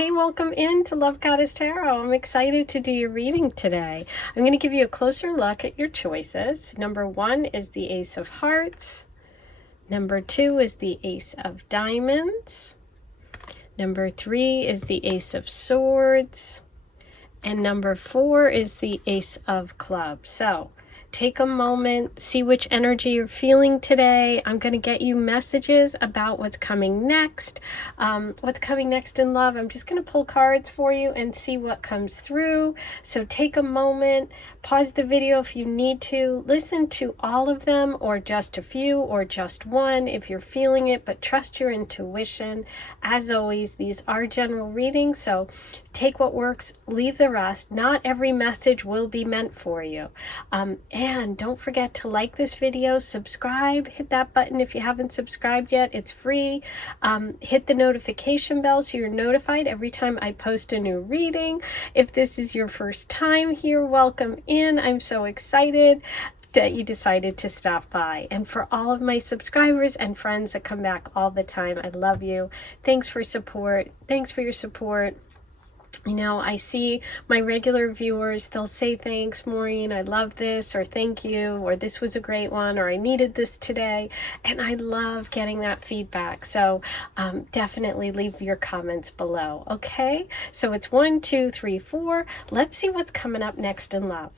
Hey, welcome into Love Goddess Tarot. I'm excited to do your reading today. I'm going to give you a closer look at your choices. Number 1 is the Ace of Hearts. Number 2 is the Ace of Diamonds. Number 3 is the Ace of Swords. And number 4 is the Ace of Clubs. So take a moment, see which energy you're feeling today. I'm going to get you messages about what's coming next. What's coming next in love. I'm just going to pull cards for you and see what comes through. So take a moment, pause the video if you need to, listen to all of them or just a few or just one if you're feeling it, but trust your intuition. As always, these are general readings, so take what works, leave the rest. Not every message will be meant for you. And don't forget to like this video, subscribe, hit that button if you haven't subscribed yet. It's free. Hit the notification bell so you're notified every time I post a new reading. If this is your first time here, welcome in. I'm so excited that you decided to stop by. And for all of my subscribers and friends that come back all the time, I love you. Thanks for support. Thanks for your support. You know, I see my regular viewers, they'll say, thanks, Maureen, I love this, or thank you, or this was a great one, or I needed this today. And I love getting that feedback. So definitely leave your comments below. Okay, so it's 1, 2, 3, 4. Let's see what's coming up next in love.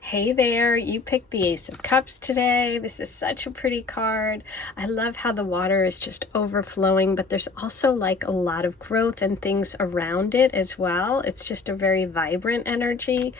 Hey there, you picked the Ace of Cups today. This is such a pretty card. I love how the water is just overflowing, but there's also like a lot of growth and things around it as well. It's just a very vibrant energy.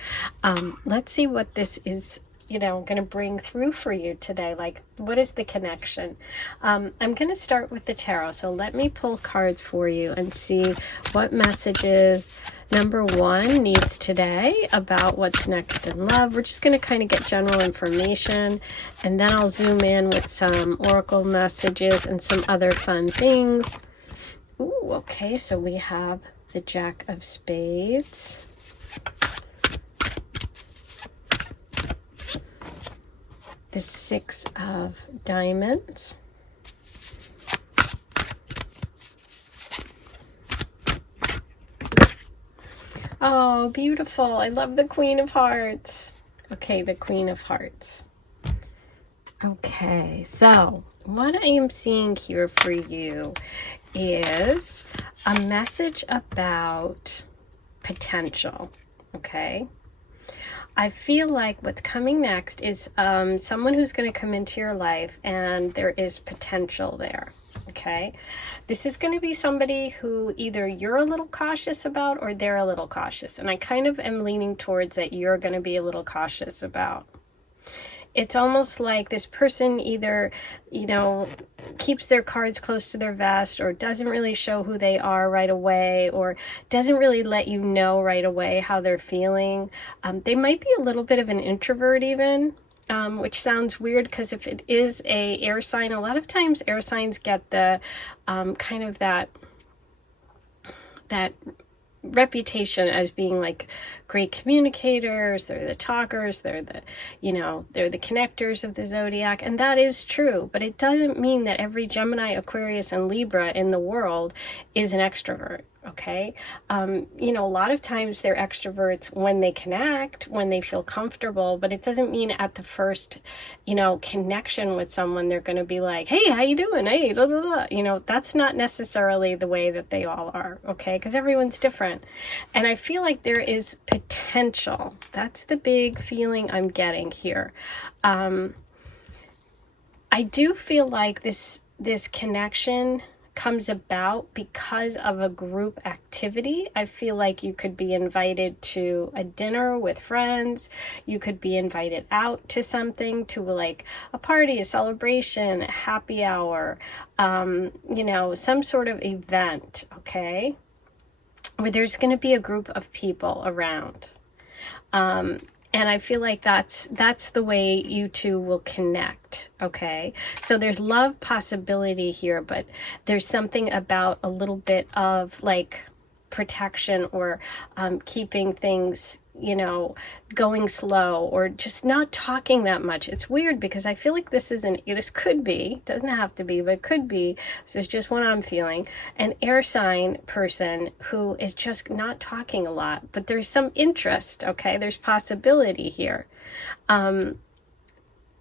Let's see what this is, you know, going to bring through for you today. Like, what is the connection? I'm going to start with the tarot. So let me pull cards for you and see what messages number 1 needs today about what's next in love. We're just going to kind of get general information, and then I'll zoom in with some oracle messages and some other fun things. Ooh, okay, so we have the Jack of Spades, the Six of Diamonds, oh, beautiful. I love the Queen of Hearts. Okay, the Queen of Hearts. Okay, so what I am seeing here for you is a message about potential, okay? I feel like what's coming next is someone who's going to come into your life and there is potential there. Okay, this is going to be somebody who either you're a little cautious about or they're a little cautious. And I kind of am leaning towards that you're going to be a little cautious about. It's almost like this person either, you know, keeps their cards close to their vest or doesn't really show who they are right away or doesn't really let you know right away how they're feeling. They might be a little bit of an introvert even. Which sounds weird because if it is a air sign, a lot of times air signs get the kind of that reputation as being like great communicators. They're the talkers, they're the, you know, they're the connectors of the zodiac, and that is true, but it doesn't mean that every Gemini, Aquarius, and Libra in the world is an extrovert. Okay, you know, a lot of times they're extroverts when they connect, when they feel comfortable, but it doesn't mean at the first, you know, connection with someone they're going to be like, hey, how you doing? Hey, blah, blah, blah. You know, that's not necessarily the way that they all are. Okay, because everyone's different. And I feel like there is potential. That's the big feeling I'm getting here. I do feel like this connection comes about because of a group activity. I feel like you could be invited to a dinner with friends. You could be invited out to something, to like a party, a celebration, a happy hour, you know, some sort of event, okay, where there's going to be a group of people around. And I feel like that's the way you two will connect, okay? So there's love possibility here, but there's something about a little bit of like protection or keeping things, you know, going slow or just not talking that much. It's weird because I feel like this could be, doesn't have to be, but could be, this is just what I'm feeling, an air sign person who is just not talking a lot, but there's some interest, okay? There's possibility here.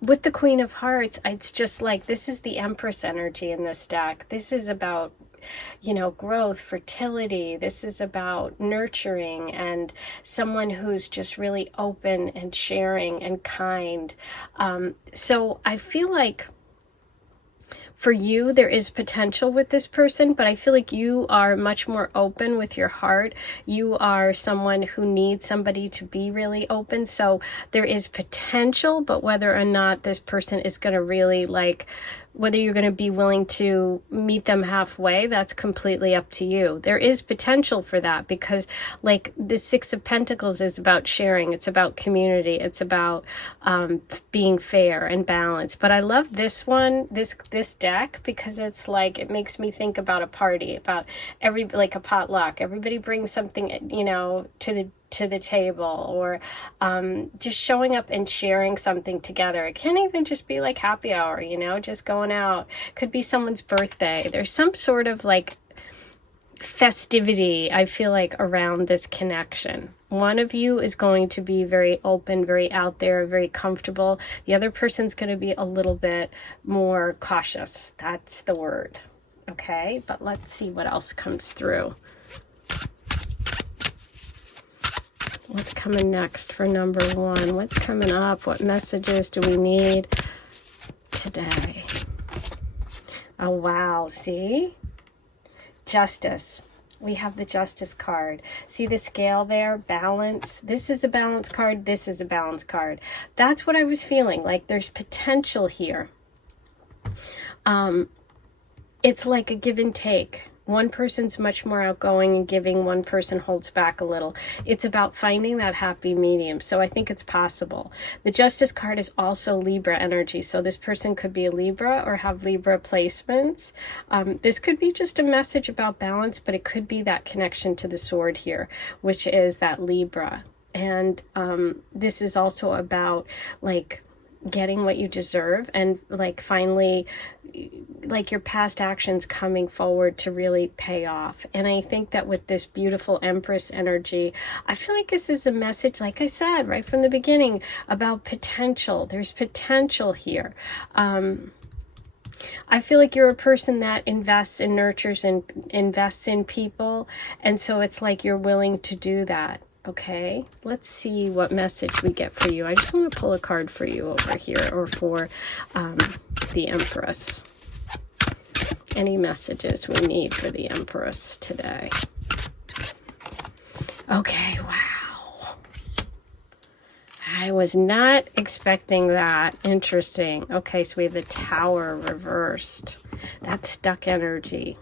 With the Queen of Hearts, it's just like, this is the Empress energy in this deck. This is about, you know, growth, fertility. This is about nurturing and someone who's just really open and sharing and kind. So I feel like for you, there is potential with this person, but I feel like you are much more open with your heart. You are someone who needs somebody to be really open. So there is potential, but whether or not this person is going to really like, whether you're going to be willing to meet them halfway, that's completely up to you. There is potential for that because like the Six of Pentacles is about sharing. It's about community. It's about being fair and balanced. But I love this one, this deck, because it's like, it makes me think about a party, about like a potluck. Everybody brings something, you know, to the table, or just showing up and sharing something together. It can't even just be like happy hour, you know, just going out. Could be someone's birthday. There's some sort of like festivity, I feel like, around this connection. One of you is going to be very open, very out there, very comfortable. The other person's going to be a little bit more cautious. That's the word. Okay, but let's see what else comes through. What's coming next for number one? What's coming up? What messages do we need today? Oh, wow. See? Justice. We have the Justice card. See the scale there? Balance. This is a balance card. This is a balance card. That's what I was feeling. Like there's potential here. It's like a give and take. One person's much more outgoing and giving, one person holds back a little. It's about finding that happy medium. So I think it's possible. The Justice card is also Libra energy. So this person could be a Libra or have Libra placements. This could be just a message about balance, but it could be that connection to the sword here, which is that Libra. And this is also about like getting what you deserve and like finally like your past actions coming forward to really pay off. And I think that with this beautiful Empress energy, I feel like this is a message, like I said right from the beginning, about potential. There's potential here. I feel like you're a person that invests and nurtures and invests in people, and so it's like you're willing to do that. Okay, let's see what message we get for you. I just want to pull a card for you over here, or for the Empress. Any messages we need for the Empress today? Okay, wow. I was not expecting that. Interesting. Okay, so we have the Tower reversed. That's stuck energy.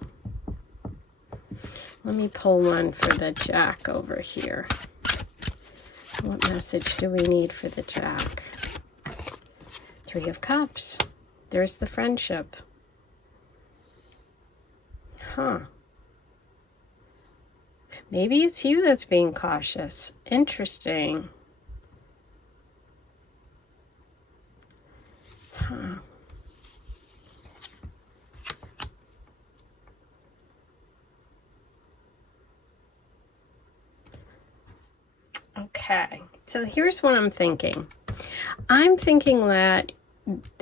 Let me pull one for the Jack over here. What message do we need for the Jack? Three of Cups. There's the friendship. Huh. Maybe it's you that's being cautious. Interesting. Huh. Okay, so here's what I'm thinking. I'm thinking that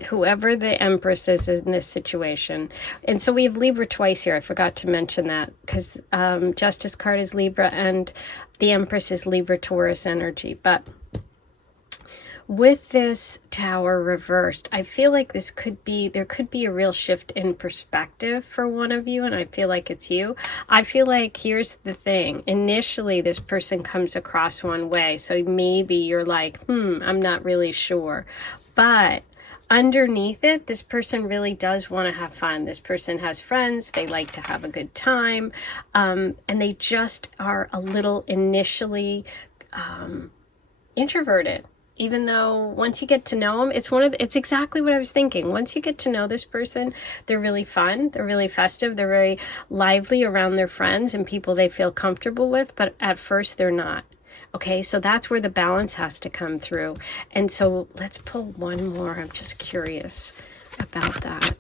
whoever the Empress is in this situation, and so we have Libra twice here. I forgot to mention that because Justice card is Libra and the Empress is Libra Taurus energy. But with this Tower reversed, I feel like there could be a real shift in perspective for one of you, and I feel like it's you. I feel like, here's the thing, initially this person comes across one way, so maybe you're like, I'm not really sure. But underneath it, this person really does want to have fun. This person has friends, they like to have a good time, and they just are a little initially introverted. Even though once you get to know them, it's exactly what I was thinking. Once you get to know this person, they're really fun, they're really festive, they're very lively around their friends and people they feel comfortable with, but at first they're not. Okay, so that's where the balance has to come through. And so let's pull one more. I'm just curious about that.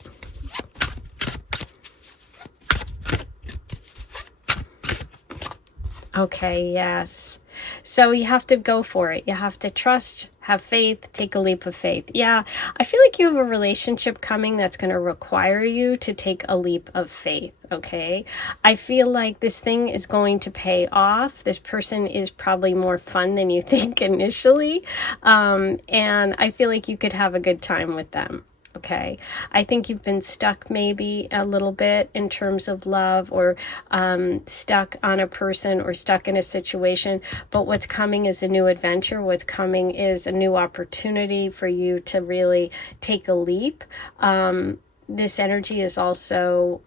Okay, yes. So you have to go for it. You have to trust, have faith, take a leap of faith. Yeah, I feel like you have a relationship coming that's going to require you to take a leap of faith, okay? I feel like this thing is going to pay off. This person is probably more fun than you think initially. And I feel like you could have a good time with them. Okay, I think you've been stuck maybe a little bit in terms of love, or stuck on a person, or stuck in a situation, but what's coming is a new adventure. What's coming is a new opportunity for you to really take a leap. This energy is also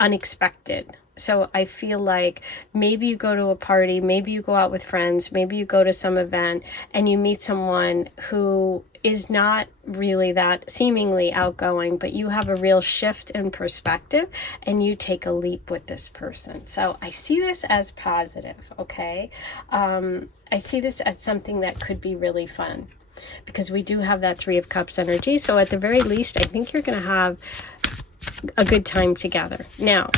unexpected. So I feel like maybe you go to a party, maybe you go out with friends, maybe you go to some event and you meet someone who is not really that seemingly outgoing, but you have a real shift in perspective and you take a leap with this person. So I see this as positive, okay? I see this as something that could be really fun, because we do have that Three of Cups energy. So at the very least, I think you're going to have a good time together. Now,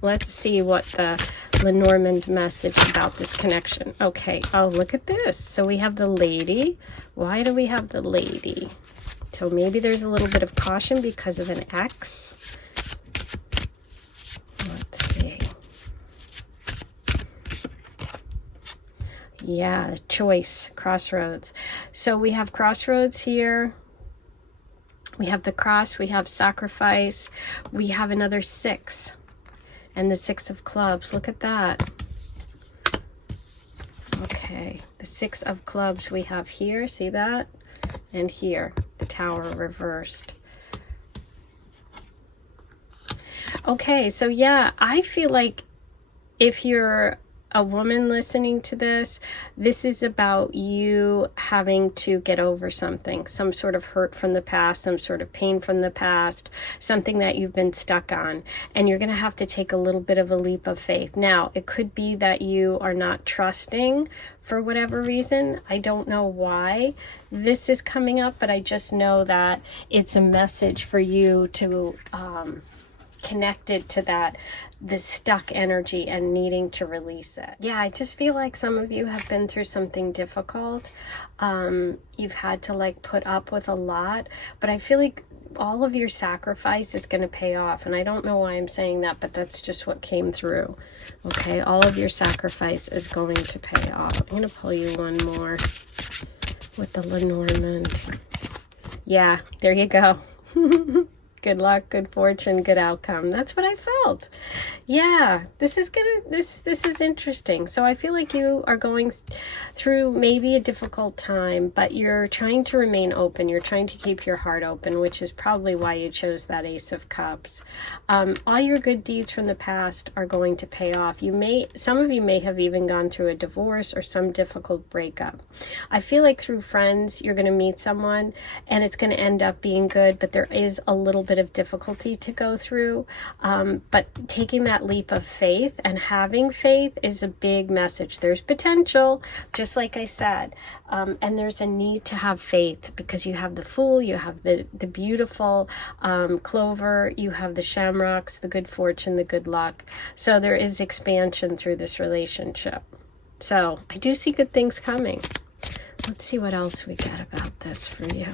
let's see what the Lenormand message about this connection. Okay. Oh, look at this. So we have the Lady. Why do we have the Lady? So maybe there's a little bit of caution because of an ex. Let's see. Yeah, choice, crossroads. So we have crossroads here. We have the cross. We have sacrifice. We have another 6. And the 6 of clubs. Look at that. Okay. The 6 of clubs we have here. See that? And here. The Tower reversed. Okay. So yeah, I feel like if you're a woman listening to this, this is about you having to get over something, some sort of hurt from the past, some sort of pain from the past, something that you've been stuck on, and you're going to have to take a little bit of a leap of faith. Now, it could be that you are not trusting for whatever reason. I don't know why this is coming up, but I just know that it's a message for you to connected to that, this stuck energy and needing to release it. Yeah, I just feel like some of you have been through something difficult. You've had to like put up with a lot, but I feel like all of your sacrifice is going to pay off. And I don't know why I'm saying that, but that's just what came through. Okay, all of your sacrifice is going to pay off. I'm going to pull you one more with the Lenormand. Yeah, there you go. Good luck, good fortune, good outcome. That's what I felt. Yeah, this is interesting. So I feel like you are going through maybe a difficult time, but you're trying to remain open. You're trying to keep your heart open, which is probably why you chose that Ace of Cups. All your good deeds from the past are going to pay off. Some of you may have even gone through a divorce or some difficult breakup. I feel like through friends, you're going to meet someone and it's going to end up being good, but there is a little bit of difficulty to go through, but taking that leap of faith and having faith is a big message. There's potential, just like I said, and there's a need to have faith because you have the Fool, you have the beautiful Clover, you have the Shamrocks, the good fortune, the good luck. So there is expansion through this relationship. So I do see good things coming. Let's see what else we got about this for you.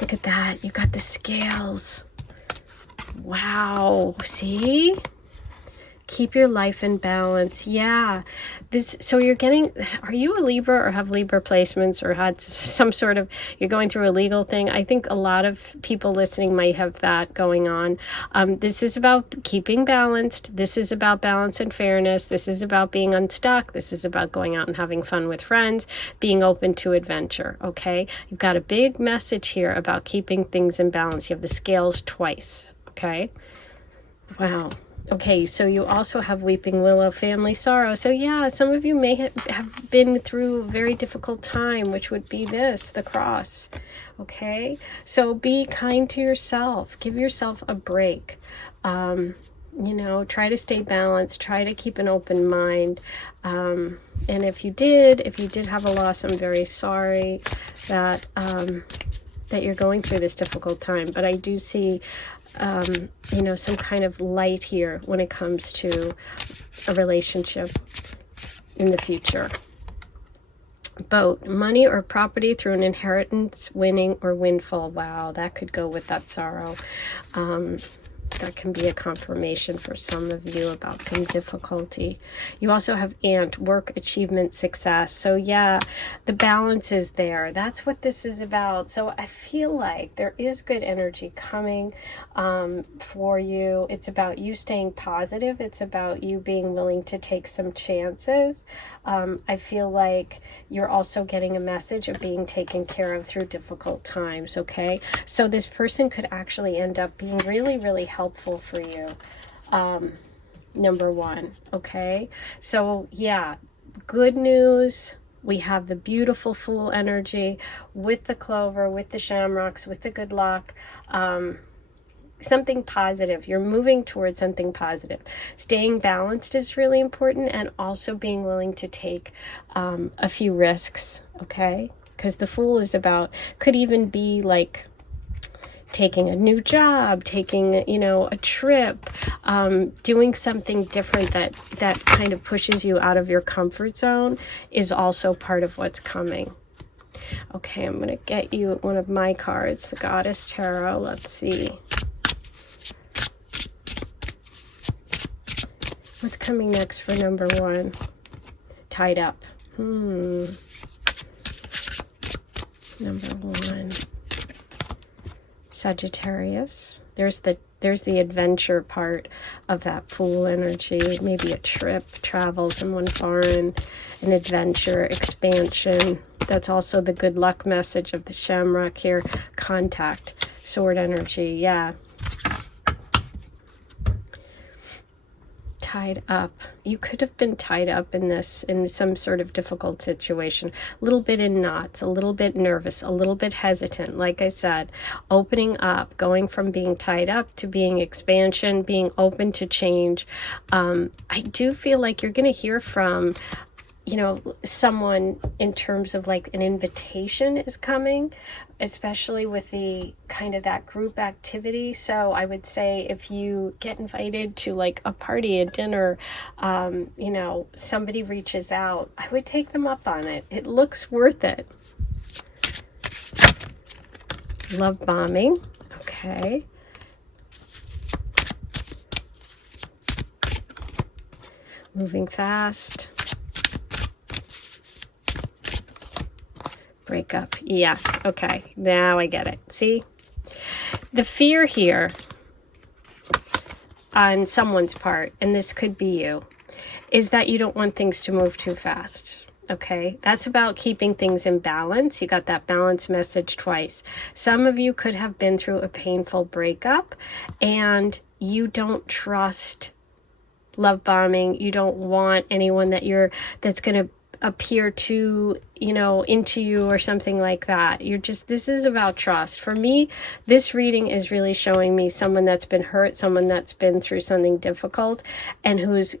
Look at that. You got the Scales. Wow. See? Keep your life in balance. Yeah. So you're getting, are you a Libra or have Libra placements or had some sort of, you're going through a legal thing? I think a lot of people listening might have that going on. This is about keeping balanced. This is about balance and fairness. This is about being unstuck. This is about going out and having fun with friends, being open to adventure. Okay. You've got a big message here about keeping things in balance. You have the Scales twice. Okay. Wow. Okay, so you also have Weeping Willow, family sorrow. So yeah, some of you may have been through a very difficult time, which would be this, the Cross. Okay, so be kind to yourself. Give yourself a break. You know, try to stay balanced, try to keep an open mind. And if you did have a loss, I'm very sorry that that you're going through this difficult time. But I do see, you know, some kind of light here when it comes to a relationship in the future. Boat, money or property through an inheritance, winning or windfall. Wow, that could go with that sorrow. That can be a confirmation for some of you about some difficulty. You also have ant, work, achievement, success. So yeah, the balance is there. That's what this is about. So I feel like there is good energy coming for you. It's about you staying positive. It's about you being willing to take some chances. I feel like you're also getting a message of being taken care of through difficult times, okay? So this person could actually end up being really, really helpful for you. Number one, okay? So yeah, good news. We have the beautiful Fool energy with the clover, with the shamrocks, with the good luck. Something positive. You're moving towards something positive. Staying balanced is really important, and also being willing to take a few risks, okay? Because the Fool is about, could even be like taking a new job, taking, you know, a trip, doing something different that kind of pushes you out of your comfort zone is also part of what's coming. Okay, I'm going to get you one of my cards, the Goddess Tarot. Let's see. What's coming next for number one? Tied up. Number one. Sagittarius. There's the adventure part of that Fool energy. Maybe a trip, travel, someone foreign, an adventure, expansion. That's also the good luck message of the shamrock here. Contact, sword energy. Yeah. Tied up. You could have been tied up in some sort of difficult situation, a little bit in knots, a little bit nervous, a little bit hesitant. Like I said, opening up, going from being tied up to being expansion, being open to change. I do feel like you're going to hear from, you know, someone in terms of like an invitation is coming, especially with the kind of that group activity. So I would say if you get invited to like a party, a dinner, you know, somebody reaches out, I would take them up on it. It looks worth it. Love bombing. Okay. Moving fast. Breakup. Yes. Okay. Now I get it. See? The fear here on someone's part, and this could be you, is that you don't want things to move too fast. Okay? That's about keeping things in balance. You got that balance message twice. Some of you could have been through a painful breakup, and you don't trust love bombing. You don't want anyone that's going to appear too, you know, into you or something like that. This is about trust. For me, this reading is really showing me someone that's been hurt, someone that's been through something difficult, and who's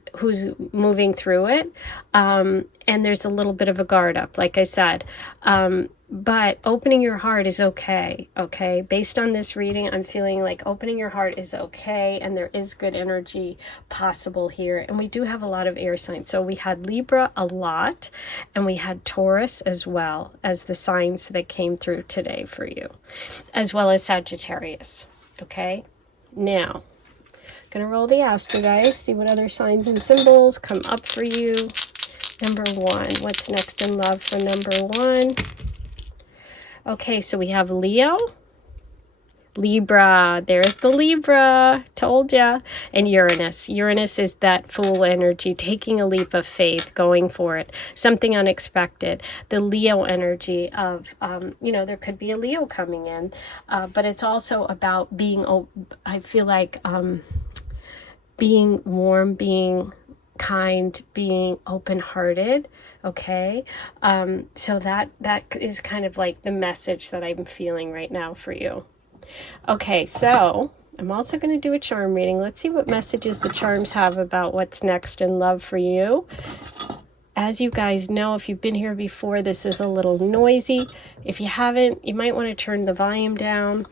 moving through it. And there's a little bit of a guard up, like I said. But opening your heart is okay, okay? Based on this reading, I'm feeling like opening your heart is okay, and there is good energy possible here. And we do have a lot of air signs. So we had Libra a lot, and we had Taurus as well as the signs that came through today for you, as well as Sagittarius, okay? Now, I'm going to roll the Astro dice, see what other signs and symbols come up for you. Number one, what's next in love for number one? Okay, so we have Leo, Libra, there's the Libra, told ya, and Uranus. Uranus is that Fool energy, taking a leap of faith, going for it, something unexpected. The Leo energy of, you know, there could be a Leo coming in, but it's also about being, I feel like, being warm, being kind, being open-hearted. Okay, so that is kind of like the message that I'm feeling right now for you. Okay, so I'm also going to do a charm reading. Let's see what messages the charms have about what's next in love for you. As you guys know, if you've been here before, this is a little noisy. If you haven't, you might want to turn the volume down.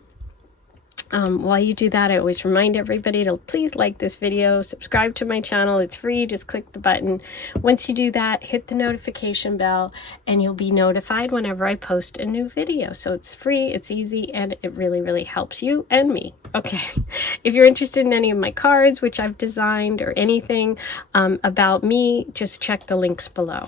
While you do that, I always remind everybody to please like this video, subscribe to my channel. It's free. Just click the button. Once you do that, hit the notification bell and you'll be notified whenever I post a new video. So it's free, it's easy, and it really, really helps you and me. Okay. If you're interested in any of my cards, which I've designed, or anything about me, just check the links below.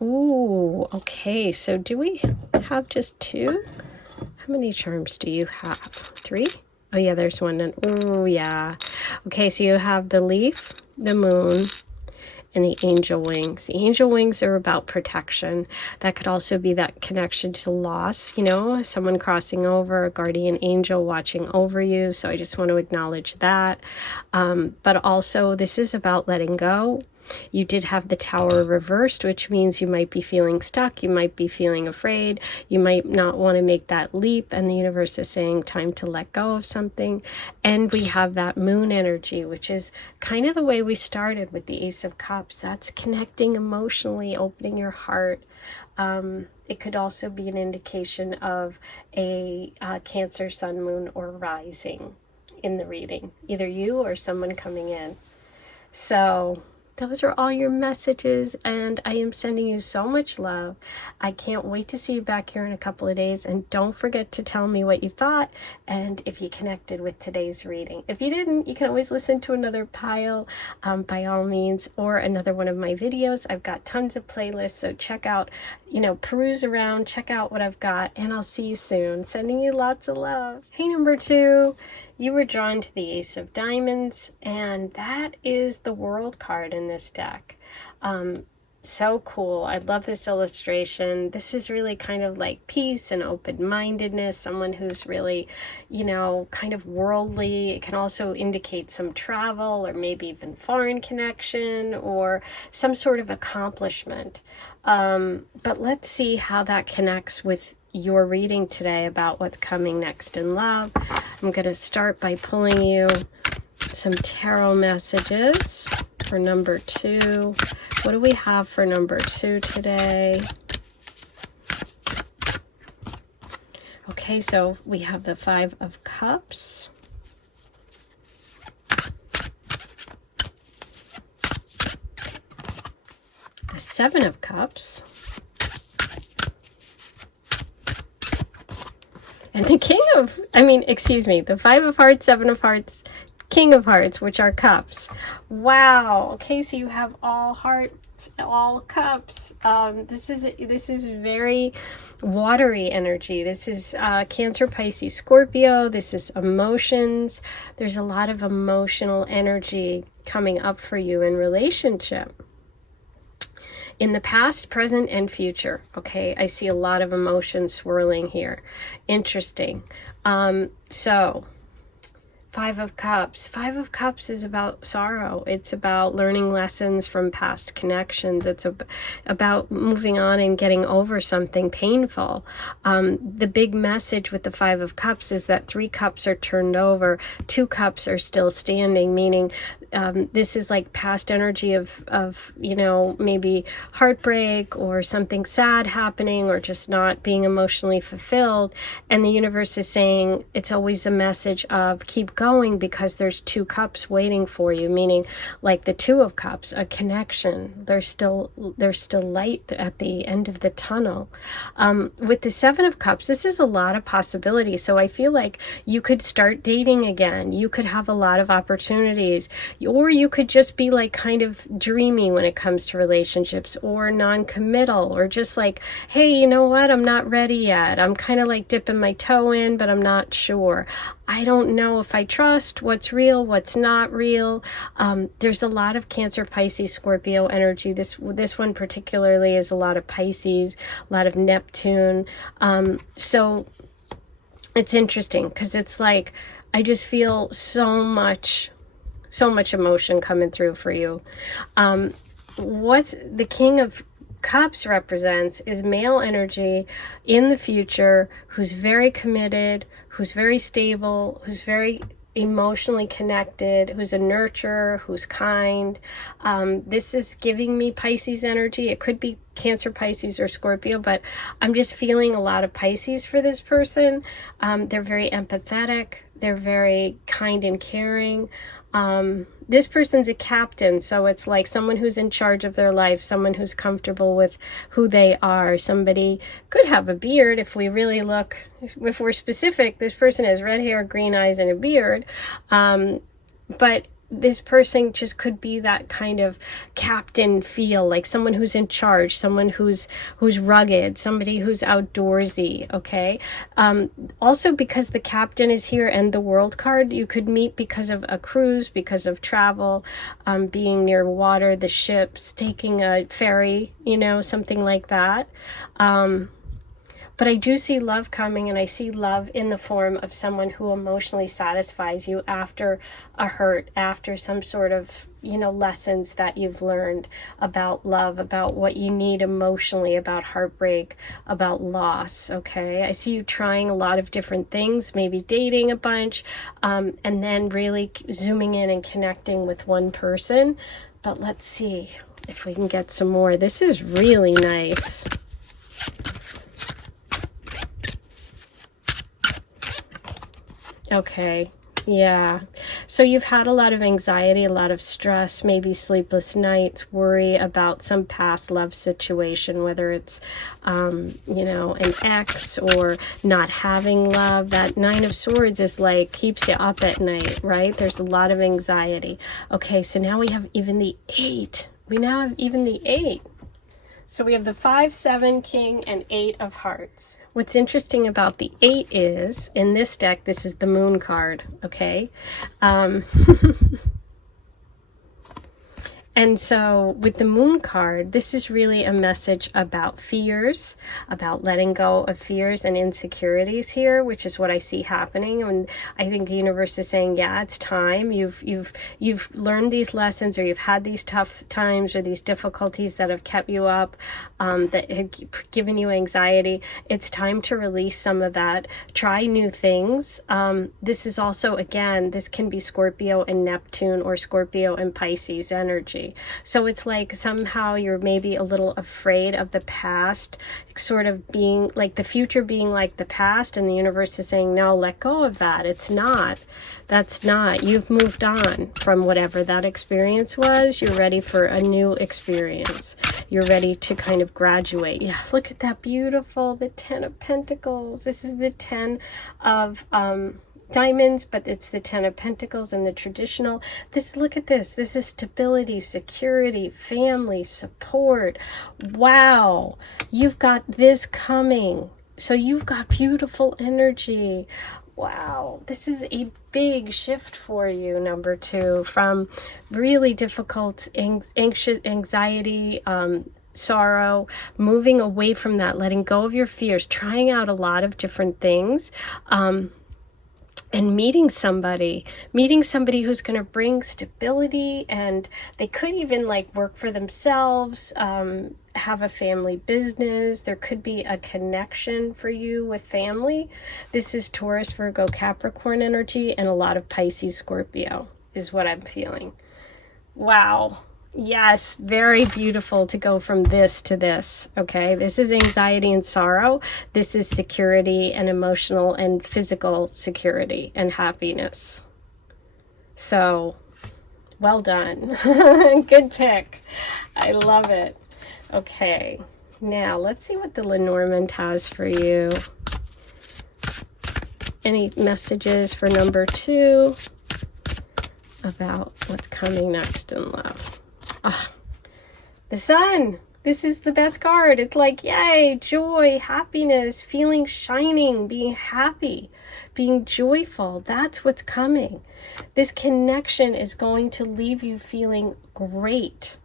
Ooh, okay, so do we have just 2? How many charms do you have? 3? Oh yeah, there's one. Oh yeah. Okay, so you have the leaf, the moon, and the angel wings. The angel wings are about protection. That could also be that connection to loss, you know, someone crossing over, a guardian angel watching over you. So I just want to acknowledge that. But also this is about letting go. You did have the Tower reversed, which means you might be feeling stuck. You might be feeling afraid. You might not want to make that leap. And the universe is saying time to let go of something. And we have that moon energy, which is kind of the way we started with the Ace of Cups. That's connecting emotionally, opening your heart. It could also be an indication of a Cancer, Sun, Moon, or rising in the reading. Either you or someone coming in. So those are all your messages, and I am sending you so much love. I can't wait to see you back here in a couple of days, and don't forget to tell me what you thought and if you connected with today's reading. If you didn't, you can always listen to another pile by all means, or another one of my videos. I've got tons of playlists, so check out, you know, peruse around, check out what I've got, and I'll see you soon. Sending you lots of love. Hey, number 2. You were drawn to the Ace of Diamonds, and that is the World card in this deck. So cool. I love this illustration. This is really kind of like peace and open-mindedness, someone who's really, you know, kind of worldly. It can also indicate some travel or maybe even foreign connection or some sort of accomplishment. But let's see how that connects with your reading today about what's coming next in love. I'm going to start by pulling you some tarot messages for number 2. What do we have for number 2 today? Okay, so we have the 5 of Cups. The 7 of Cups. And the the 5 of Hearts, 7 of Hearts, King of Hearts, which are cups. Wow. Okay, so you have all hearts, all cups. This is very watery energy. This is Cancer, Pisces, Scorpio. This is emotions. There's a lot of emotional energy coming up for you in relationship. In the past, present, and future. Okay, I see a lot of emotion swirling here. Interesting. So 5 of Cups. 5 of Cups is about sorrow. It's about learning lessons from past connections. It's about moving on and getting over something painful. The big message with the 5 of Cups is that 3 cups are turned over, 2 cups are still standing, meaning this is like past energy of, you know, maybe heartbreak or something sad happening or just not being emotionally fulfilled. And the universe is saying it's always a message of keep going because there's 2 cups waiting for you, meaning like the 2 of Cups, a connection. There's still light at the end of the tunnel. With the 7 of Cups, this is a lot of possibilities. So I feel like you could start dating again. You could have a lot of opportunities. Or you could just be like kind of dreamy when it comes to relationships, or non-committal, or just like, hey, you know what? I'm not ready yet. I'm kind of like dipping my toe in, but I'm not sure. I don't know if I trust what's real, what's not real. There's a lot of Cancer, Pisces, Scorpio energy. This one particularly is a lot of Pisces, a lot of Neptune. So it's interesting because it's like, I just feel so much So much emotion coming through for you. What the King of Cups represents is male energy in the future, who's very committed, who's very stable, who's very emotionally connected, who's a nurturer, who's kind. This is giving me Pisces energy. It could be Cancer, Pisces, or Scorpio, but I'm just feeling a lot of Pisces for this person. They're very empathetic. They're very kind and caring. This person's a captain, so it's like someone who's in charge of their life, someone who's comfortable with who they are. Somebody could have a beard if we really look, if we're specific. This person has red hair, green eyes, and a beard. But this person just could be that kind of captain feel, like someone who's in charge, someone who's rugged, somebody who's outdoorsy. Okay. Also, because the captain is here and the world card, you could meet because of a cruise, because of travel, being near water, the ships, taking a ferry, you know, something like that. But I do see love coming, and I see love in the form of someone who emotionally satisfies you after a hurt, after some sort of, you know, lessons that you've learned about love, about what you need emotionally, about heartbreak, about loss. Okay. I see you trying a lot of different things, maybe dating a bunch, and then really zooming in and connecting with one person. But let's see if we can get some more. This is really nice. Okay, yeah. So you've had a lot of anxiety, a lot of stress, maybe sleepless nights, worry about some past love situation, whether it's, you know, an ex or not having love. That Nine of Swords is like, keeps you up at night, right? There's a lot of anxiety. Okay, so now we have even the 8. We now have even the 8. So we have the 5, 7, King, and 8 of Hearts. What's interesting about the 8 is, in this deck, this is the Moon card, okay? And so with the Moon card, this is really a message about fears, about letting go of fears and insecurities here, which is what I see happening. And I think the universe is saying, yeah, it's time. You've learned these lessons, or you've had these tough times or these difficulties that have kept you up, that have given you anxiety. It's time to release some of that. Try new things. This is also, again, this can be Scorpio and Neptune, or Scorpio and Pisces energy. So it's like somehow you're maybe a little afraid of the past, sort of being like the future being like the past, and the universe is saying, no, let go of that. It's not. That's not. You've moved on from whatever that experience was. You're ready for a new experience. You're ready to kind of graduate. Yeah, look at that beautiful, the 10 of Pentacles. This is the 10 of diamonds, but it's the 10 of Pentacles and the traditional. Look at this. This is stability, security, family, support. Wow. You've got this coming. So you've got beautiful energy. Wow. This is a big shift for you, number 2, from really difficult, anxious, anxiety, sorrow, moving away from that, letting go of your fears, trying out a lot of different things. And meeting somebody who's going to bring stability, and they could even like work for themselves, have a family business. There could be a connection for you with family. This is Taurus, Virgo, Capricorn energy, and a lot of Pisces, Scorpio is what I'm feeling. Wow. Yes, very beautiful to go from this to this, okay? This is anxiety and sorrow. This is security and emotional and physical security and happiness. So, well done. Good pick. I love it. Okay, now let's see what the Lenormand has for you. Any messages for number 2 about what's coming next in love? Ah, the Sun. This is the best card. It's like, yay, joy, happiness, feeling shining, being happy, being joyful. That's what's coming. This connection is going to leave you feeling great.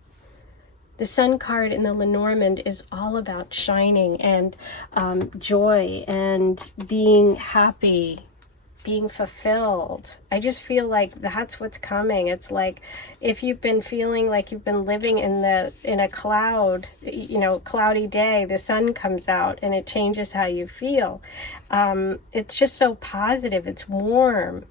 The Sun card in the Lenormand is all about shining and joy and being happy. being fulfilled. I just feel like that's what's coming. It's like if you've been feeling like you've been living in a cloud, you know, cloudy day, the sun comes out and it changes how you feel. It's just so positive. It's warm.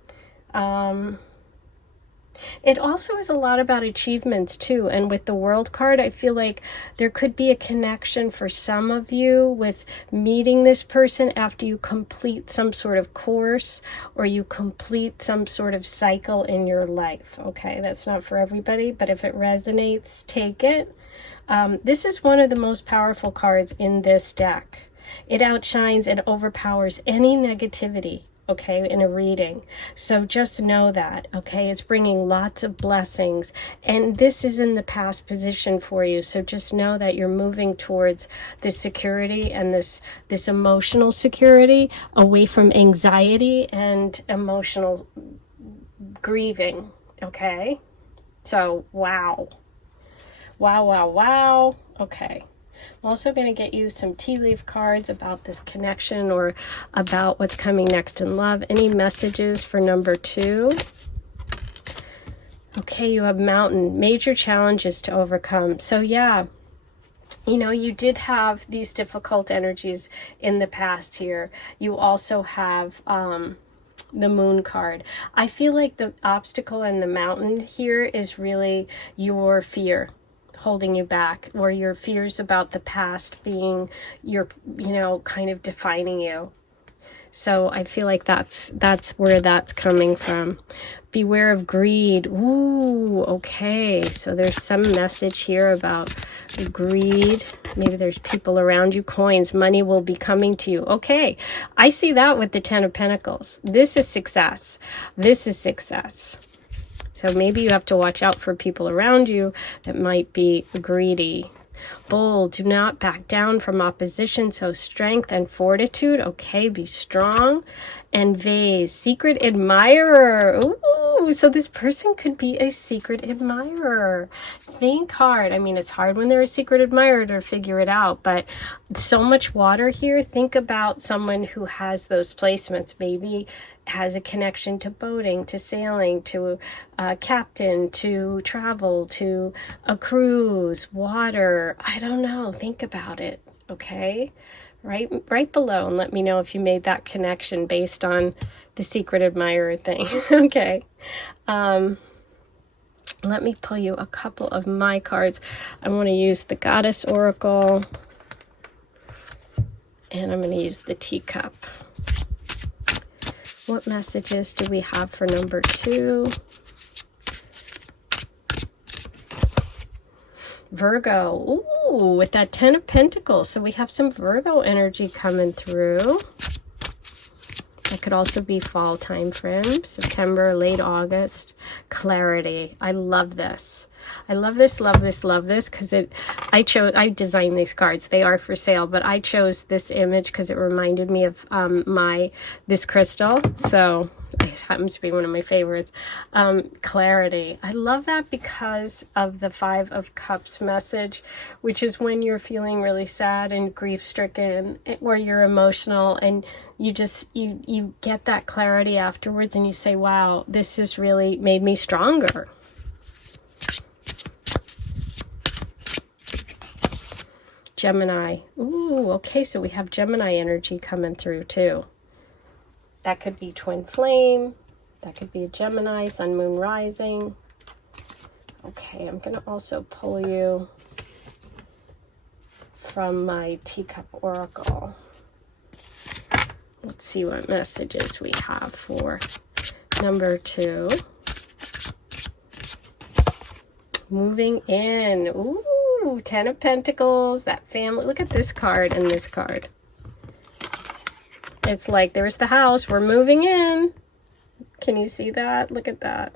It also is a lot about achievements too. And with the World card, I feel like there could be a connection for some of you with meeting this person after you complete some sort of course or you complete some sort of cycle in your life. Okay, that's not for everybody, but if it resonates, take it. This is one of the most powerful cards in this deck. It outshines and overpowers any negativity, okay, in a reading. So just know that, okay, it's bringing lots of blessings, and this is in the past position for you. So just know that you're moving towards this security and this emotional security, away from anxiety and emotional grieving. Okay, so wow. Okay, I'm also going to get you some tea leaf cards about this connection or about what's coming next in love. Any messages for number 2? Okay, you have mountain, major challenges to overcome. So yeah, you know, you did have these difficult energies in the past here. You also have the moon card. I feel like the obstacle and the mountain here is really your fear holding you back, or your fears about the past being your, you know, kind of defining you. So I feel like that's where that's coming from. Beware of greed. Ooh, okay. So there's some message here about greed. Maybe there's people around you. Coins, money will be coming to you. Okay. I see that with the 10 of Pentacles. This is success. This is success. So maybe you have to watch out for people around you that might be greedy. Bull, do not back down from opposition. So strength and fortitude. Okay, be strong. And vase, secret admirer. Ooh, so this person could be a secret admirer. Think hard. I mean, it's hard when they're a secret admirer to figure it out, but so much water here. Think about someone who has those placements. Maybe has a connection to boating, to sailing, to a captain, to travel, to a cruise, water. I don't know. Think about it. Okay. Right below, and let me know if you made that connection based on the secret admirer thing. Okay. Let me pull you a couple of my cards. I want to use the Goddess Oracle, and I'm going to use the Teacup. What messages do we have for number 2? Virgo. Ooh, with that 10 of Pentacles. So we have some Virgo energy coming through. That could also be fall time frame. September, late August. Clarity. I love this. I love this, because I designed these cards. They are for sale, but I chose this image because it reminded me of this crystal. So it happens to be one of my favorites. Clarity. I love that because of the 5 of Cups message, which is when you're feeling really sad and grief-stricken, or you're emotional, and you get that clarity afterwards, and you say, wow, this has really made me stronger. Gemini. Ooh, okay, so we have Gemini energy coming through too. That could be twin flame. That could be a Gemini, sun, moon, rising. Okay, I'm going to also pull you from my Teacup Oracle. Let's see what messages we have for number 2. Moving in. Ooh. 10 of Pentacles, that family. Look at this card and this card. It's like, there's the house. We're moving in. Can you see that? Look at that.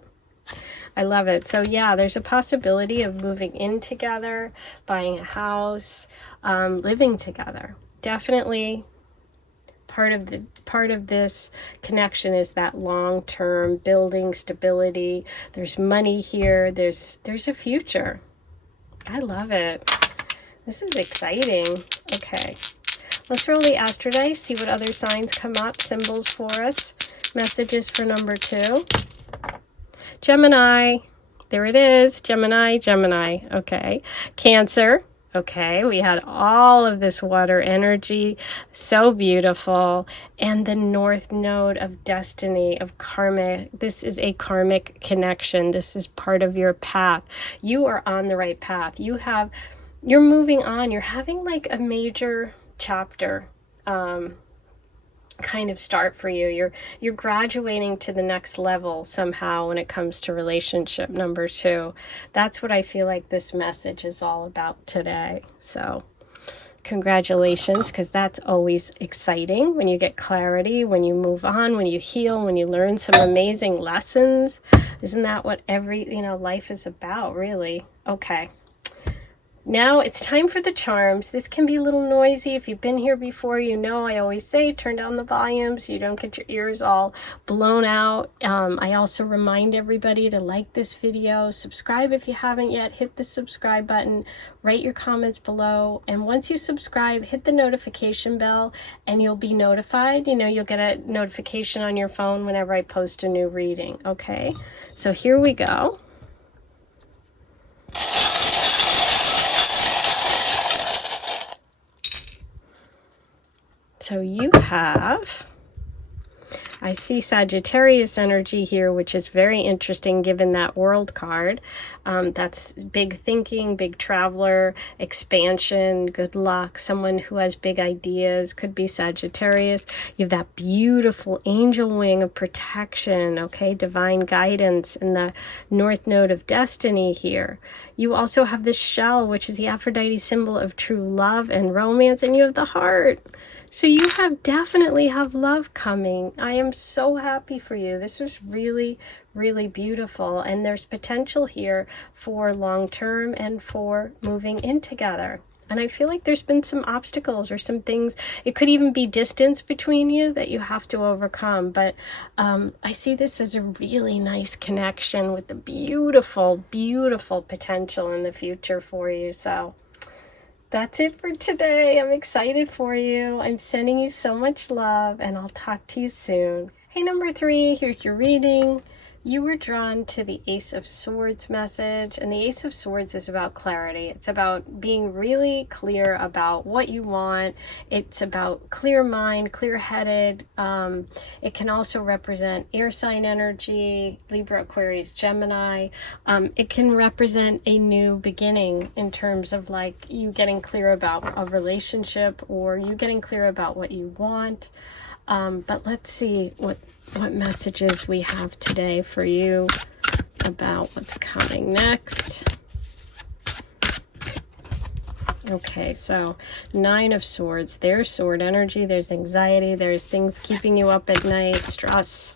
I love it. So yeah, there's a possibility of moving in together, buying a house, living together. Definitely part of this connection is that long-term building stability. There's money here. There's a future. I love it. This is exciting. Okay. Let's roll the astro dice, see what other signs come up, symbols for us. Messages for number 2. Gemini. There it is. Gemini, Gemini. Okay. Cancer. Okay, we had all of this water energy, so beautiful, and the North Node of destiny, of karma. This is a karmic connection. This is part of your path. You are on the right path. You're moving on. You're having like a major chapter kind of start for you. You're graduating to the next level somehow when it comes to relationship number 2. That's what I feel like this message is all about today. So congratulations, because that's always exciting when you get clarity, when you move on, when you heal, when you learn some amazing lessons. Isn't that what life is about, really? Okay. Now it's time for the charms. This can be a little noisy. If you've been here before, you know I always say turn down the volume so you don't get your ears all blown out. I also remind everybody to like this video, subscribe if you haven't yet, hit the subscribe button, write your comments below, and once you subscribe, hit the notification bell and you'll be notified. You'll get a notification on your phone whenever I post a new reading. Okay, so here we go. So you have, I see Sagittarius energy here, which is very interesting given that World card. That's big thinking, big traveler, expansion, good luck, someone who has big ideas, could be Sagittarius. You have that beautiful angel wing of protection, okay, divine guidance, and the North Node of destiny here. You also have this shell, which is the Aphrodite symbol of true love and romance, and you have the heart. So you definitely have love coming. I am so happy for you. This was really, really beautiful. And there's potential here for long-term and for moving in together. And I feel like there's been some obstacles or some things. It could even be distance between you that you have to overcome. But I see this as a really nice connection with the beautiful, beautiful potential in the future for you. So that's it for today. I'm excited for you. I'm sending you so much love, and I'll talk to you soon. Hey, number 3, here's your reading. You were drawn to the Ace of Swords message, and the Ace of Swords is about clarity. It's about being really clear about what you want. It's about clear mind, clear-headed. It can also represent air sign energy, Libra, Aquarius, Gemini. It can represent a new beginning in terms of like you getting clear about a relationship or you getting clear about what you want. But let's see what messages we have today for you about what's coming next. Okay, so 9 of Swords. There's sword energy, there's anxiety, there's things keeping you up at night, stress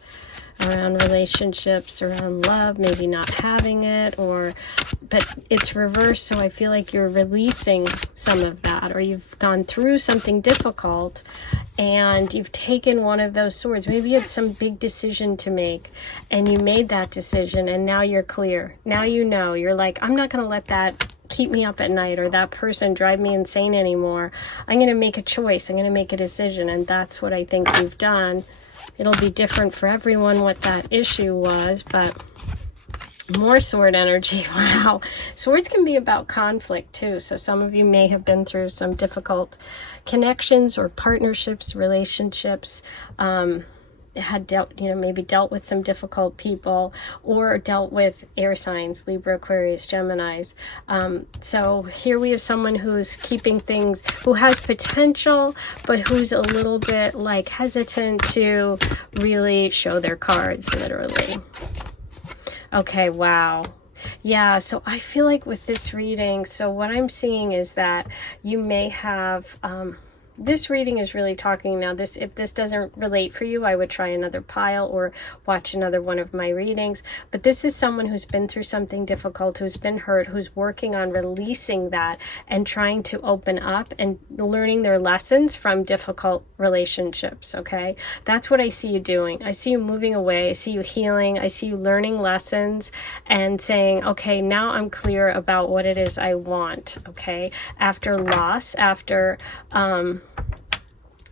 around relationships, around love, maybe not having it, but it's reversed, so I feel like you're releasing some of that, or you've gone through something difficult and you've taken one of those swords. Maybe it's some big decision to make and you made that decision and now you're clear. Now you're like, I'm not going to let that keep me up at night or that person drive me insane anymore. I'm going to make a choice. I'm going to make a decision, and that's what I think you've done. It'll be different for everyone what that issue was, but more sword energy. Wow. Swords can be about conflict too. So some of you may have been through some difficult connections or partnerships, relationships, had maybe dealt with some difficult people or dealt with air signs, Libra, Aquarius, Geminis. So here we have someone who's keeping things, who has potential, but who's a little bit like hesitant to really show their cards, literally. Okay, wow. Yeah, so I feel like with this reading, so what I'm seeing is that you may have, this reading is really talking now, if this doesn't relate for you, I would try another pile or watch another one of my readings. But this is someone who's been through something difficult, who's been hurt, who's working on releasing that and trying to open up and learning their lessons from difficult relationships, okay? That's what I see you doing. I see you moving away. I see you healing. I see you learning lessons and saying, okay, now I'm clear about what it is I want, okay? After loss, after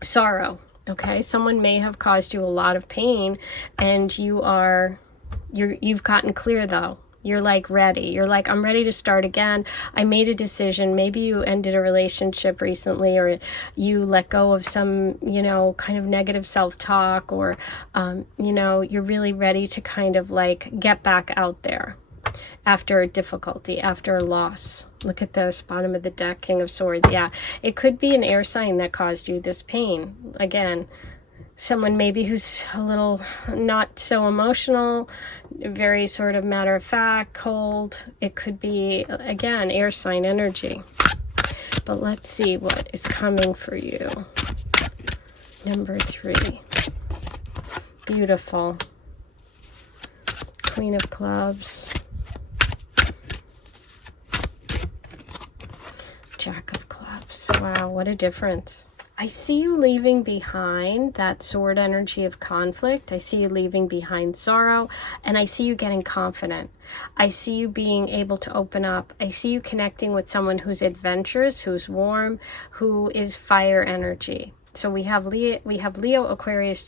sorrow, Okay, someone may have caused you a lot of pain, and you've gotten clear though. You're like ready. You're like, I'm ready to start again. I made a decision. Maybe you ended a relationship recently, or you let go of some, you know, kind of negative self-talk, or, you know, you're really ready to kind of like get back out there after a difficulty, after a loss. Look at this, bottom of the deck, King of Swords. Yeah, it could be an air sign that caused you this pain. Again, someone maybe who's a little not so emotional, very sort of matter of fact, cold. It could be, again, air sign energy. But let's see what is coming for you. Number 3. Beautiful. Queen of Clubs. Jack of Clubs. Wow, what a difference. I see you leaving behind that sword energy of conflict. I see you leaving behind sorrow, and I see you getting confident. I see you being able to open up. I see you connecting with someone who's adventurous, who's warm, who is fire energy. So we have Leo, Aquarius,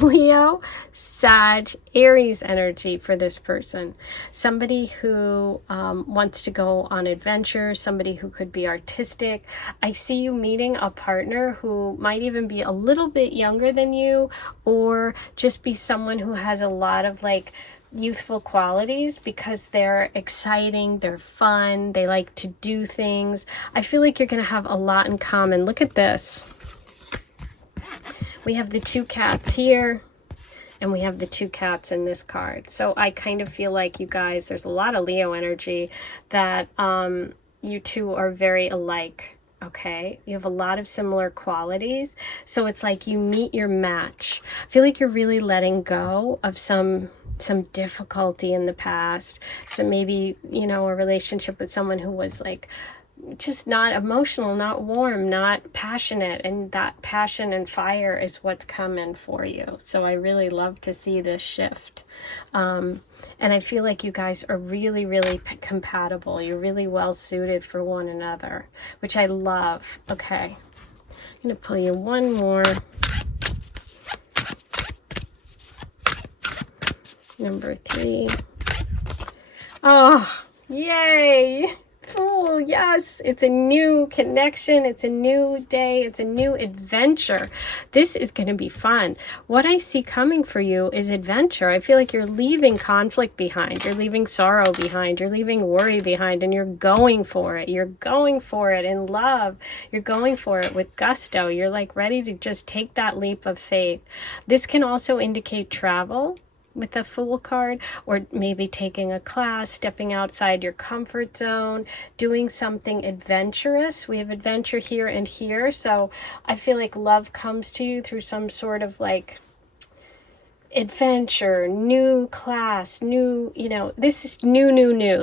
Leo, Sag, Aries energy for this person. Somebody who wants to go on adventure, somebody who could be artistic. I see you meeting a partner who might even be a little bit younger than you, or just be someone who has a lot of like youthful qualities, because they're exciting, they're fun, they like to do things. I feel like you're going to have a lot in common. Look at this. We have the 2 cats here, and we have the 2 cats in this card. So I kind of feel like you guys, there's a lot of Leo energy, that you two are very alike. Okay, you have a lot of similar qualities, so it's like you meet your match. I feel like you're really letting go of some difficulty in the past. So maybe, you know, a relationship with someone who was like just not emotional, not warm, not passionate, and that passion and fire is what's coming for you. So I really love to see this shift. And I feel like you guys are really, really compatible. You're really well suited for one another, which I love. Okay, I'm going to pull you one more. Number 3. Oh, yay! Fool, yes! It's a new connection. It's a new day. It's a new adventure. This is going to be fun. What I see coming for you is adventure. I feel like you're leaving conflict behind. You're leaving sorrow behind. You're leaving worry behind, and you're going for it. You're going for it in love. You're going for it with gusto. You're like ready to just take that leap of faith. This can also indicate travel with the Fool card, or maybe taking a class, stepping outside your comfort zone, doing something adventurous. We have adventure here and here, so I feel like love comes to you through some sort of like adventure, new class, new, you know, this is new.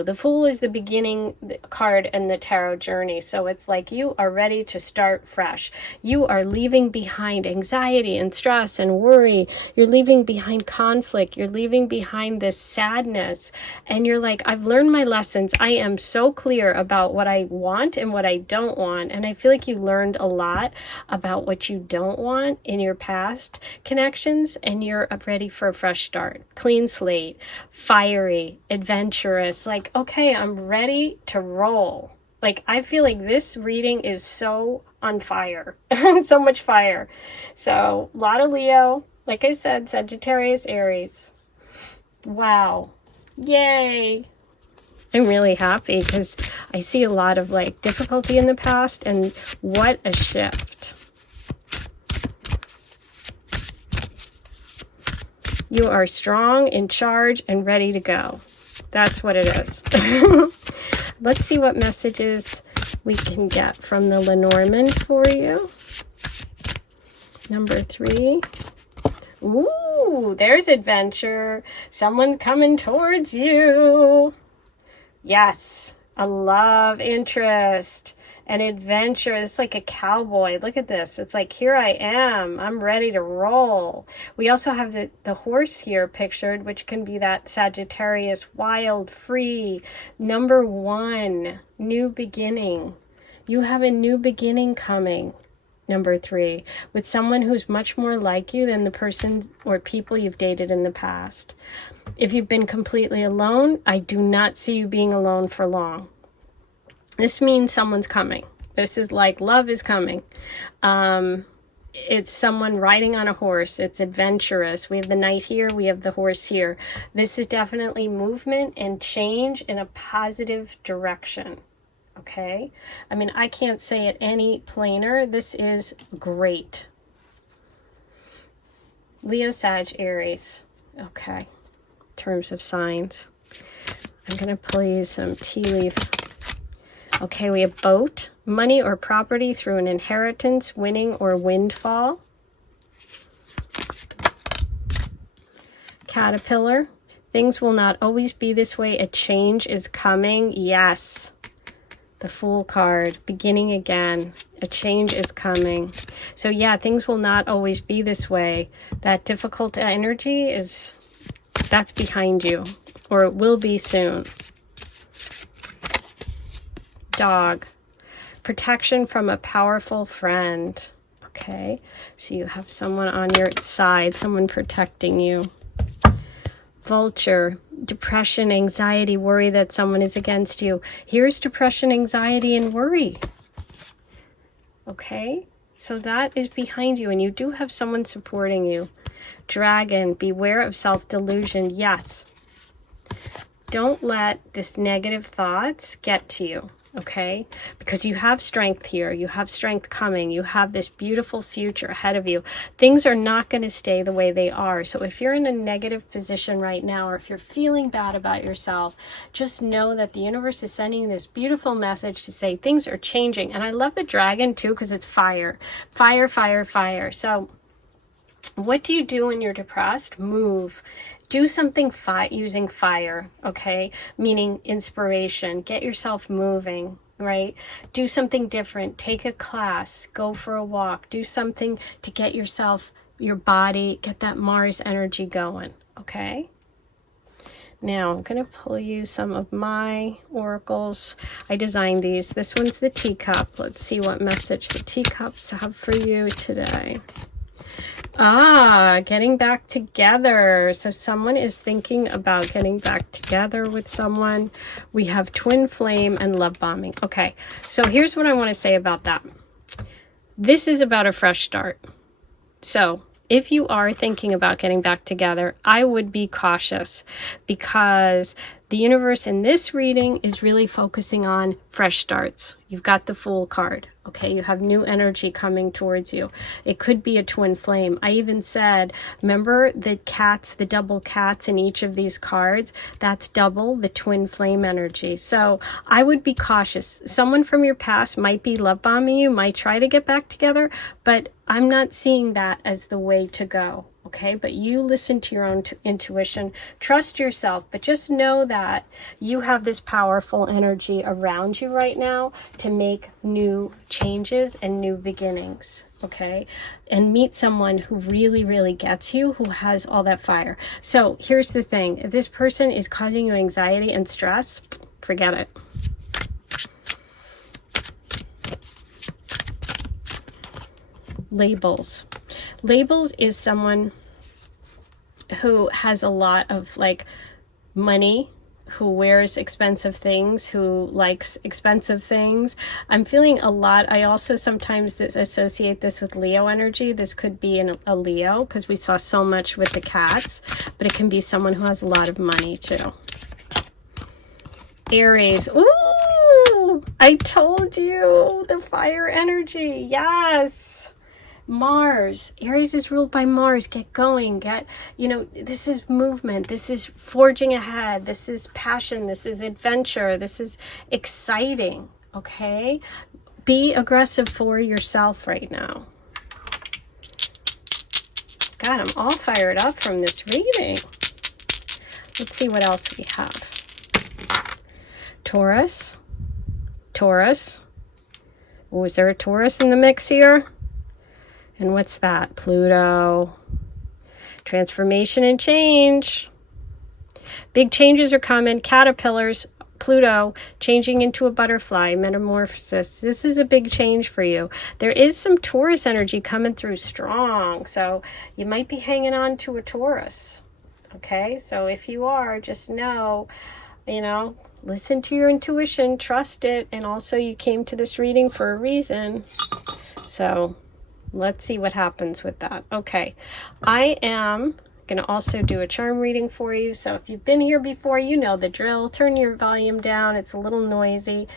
The Fool is the beginning card in the tarot journey. So it's like you are ready to start fresh. You are leaving behind anxiety and stress and worry. You're leaving behind conflict. You're leaving behind this sadness. And you're like, I've learned my lessons. I am so clear about what I want and what I don't want. And I feel like you learned a lot about what you don't want in your past connections, and you're ready for a fresh start. Clean slate, fiery, adventurous, like, okay, I'm ready to roll. Like, I feel like this reading is so on fire. So much fire. So, a lot of Leo, like I said, Sagittarius, Aries. Wow. Yay. I'm really happy because I see a lot of like difficulty in the past, and what a shift. You are strong, in charge, and ready to go. That's what it is. Let's see what messages we can get from the Lenormand for you. Number 3. Ooh, there's adventure. Someone coming towards you. Yes, a love interest. An adventure. It's like a cowboy. Look at this. It's like, here I am. I'm ready to roll. We also have the horse here pictured, which can be that Sagittarius, wild, free. Number 1, new beginning. You have a new beginning coming. Number 3, with someone who's much more like you than the person or people you've dated in the past. If you've been completely alone, I do not see you being alone for long. This means someone's coming. This is like love is coming. It's someone riding on a horse. It's adventurous. We have the knight here. We have the horse here. This is definitely movement and change in a positive direction. Okay? I mean, I can't say it any plainer. This is great. Leo, Sag, Aries. Okay. In terms of signs. I'm going to pull you some tea leaf. Okay, we have boat, money or property through an inheritance, winning or windfall. Caterpillar, things will not always be this way. A change is coming. Yes. The Fool card, beginning again. A change is coming. So yeah, things will not always be this way. That difficult energy that's behind you, or it will be soon. Dog, protection from a powerful friend. Okay, so you have someone on your side, someone protecting you. Vulture, depression, anxiety, worry that someone is against you. Here's depression, anxiety, and worry. Okay, so that is behind you, and you do have someone supporting you. Dragon, beware of self-delusion. Yes. Don't let this negative thoughts get to you. Okay, because you have strength here, you have strength coming, you have this beautiful future ahead of you. Things are not going to stay the way they are. So if you're in a negative position right now, or if you're feeling bad about yourself, just know that the universe is sending this beautiful message to say things are changing. And I love the dragon too, because it's fire, fire, fire, fire. So what do you do when you're depressed? Move. Do something using fire, okay? Meaning inspiration. Get yourself moving, right? Do something different. Take a class. Go for a walk. Do something to get yourself, your body, get that Mars energy going, okay? Now, I'm going to pull you some of my oracles. I designed these. This one's the teacup. Let's see what message the teacups have for you today. Getting back together. So someone is thinking about getting back together with someone. We have twin flame and love bombing. Okay, so here's what I want to say about that. This is about a fresh start. So if you are thinking about getting back together, I would be cautious, because the universe in this reading is really focusing on fresh starts. You've got the Fool card. Okay, you have new energy coming towards you. It could be a twin flame. I even said, remember the cats, the double cats in each of these cards? That's double the twin flame energy. So I would be cautious. Someone from your past might be love bombing you, might try to get back together, but I'm not seeing that as the way to go. Okay, but you listen to your own intuition, trust yourself, but just know that you have this powerful energy around you right now to make new changes and new beginnings, okay? And meet someone who really, really gets you, who has all that fire. So here's the thing. If this person is causing you anxiety and stress, forget it. Labels. Labels is someone who has a lot of like money, who wears expensive things, who likes expensive things. I'm feeling a lot. I also sometimes associate this with Leo energy. This could be a Leo, because we saw so much with the cats, but it can be someone who has a lot of money too. Aries. Ooh, I told you, the fire energy. Yes. Mars. Aries is ruled by Mars. Get going. This is movement. This is forging ahead. This is passion. This is adventure. This is exciting. Okay? Be aggressive for yourself right now. God, I'm all fired up from this reading. Let's see what else we have. Taurus. Taurus. Oh, is there a Taurus in the mix here? And what's that? Pluto. Transformation and change. Big changes are coming. Caterpillars. Pluto changing into a butterfly, metamorphosis. This is a big change for you. There is some Taurus energy coming through strong, so you might be hanging on to a Taurus. Okay, so if you are, just know, listen to your intuition, trust it, and also you came to this reading for a reason. So let's see what happens with that. Okay, I am going to also do a charm reading for you. So if you've been here before, you know the drill. Turn your volume down. It's a little noisy.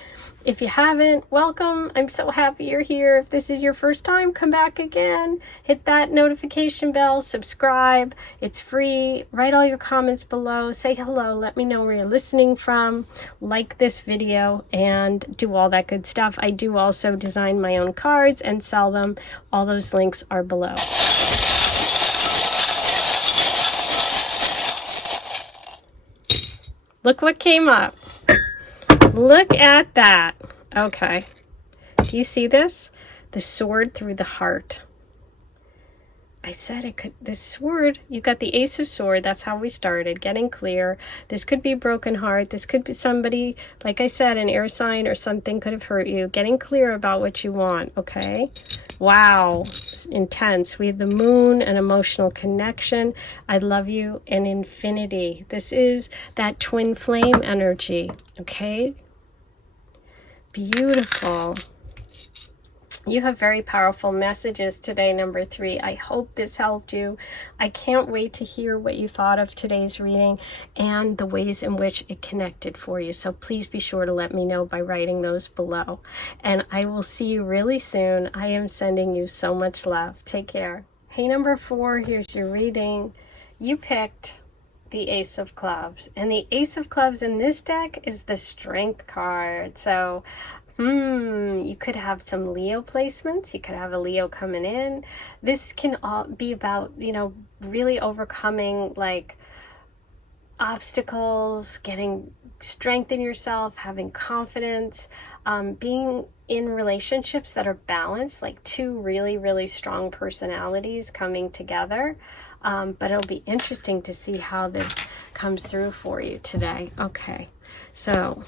If you haven't, welcome. I'm so happy you're here. If this is your first time, come back again. Hit that notification bell, subscribe. It's free. Write all your comments below. Say hello. Let me know where you're listening from. Like this video and do all that good stuff. I do also design my own cards and sell them. All those links are below. Look what came up. Look at that. Okay. Do you see this? The sword through the heart. I said it could, this sword, you got the Ace of Sword. That's how we started, getting clear. This could be a broken heart. This could be somebody, like I said, an air sign or something could have hurt you. Getting clear about what you want, okay? Wow, intense. We have the moon, an emotional connection. I love you, and infinity. This is that twin flame energy, okay? Beautiful. You have very powerful messages today, number 3. I hope this helped you. I can't wait to hear what you thought of today's reading and the ways in which it connected for you. So please be sure to let me know by writing those below. And I will see you really soon. I am sending you so much love. Take care. Hey, number 4, here's your reading. You picked the Ace of Clubs. And the Ace of Clubs in this deck is the Strength card. So you could have some Leo placements. You could have a Leo coming in. This can all be about, really overcoming like obstacles, getting strength in yourself, having confidence, being in relationships that are balanced, like two really, really strong personalities coming together. But it'll be interesting to see how this comes through for you today. Okay, so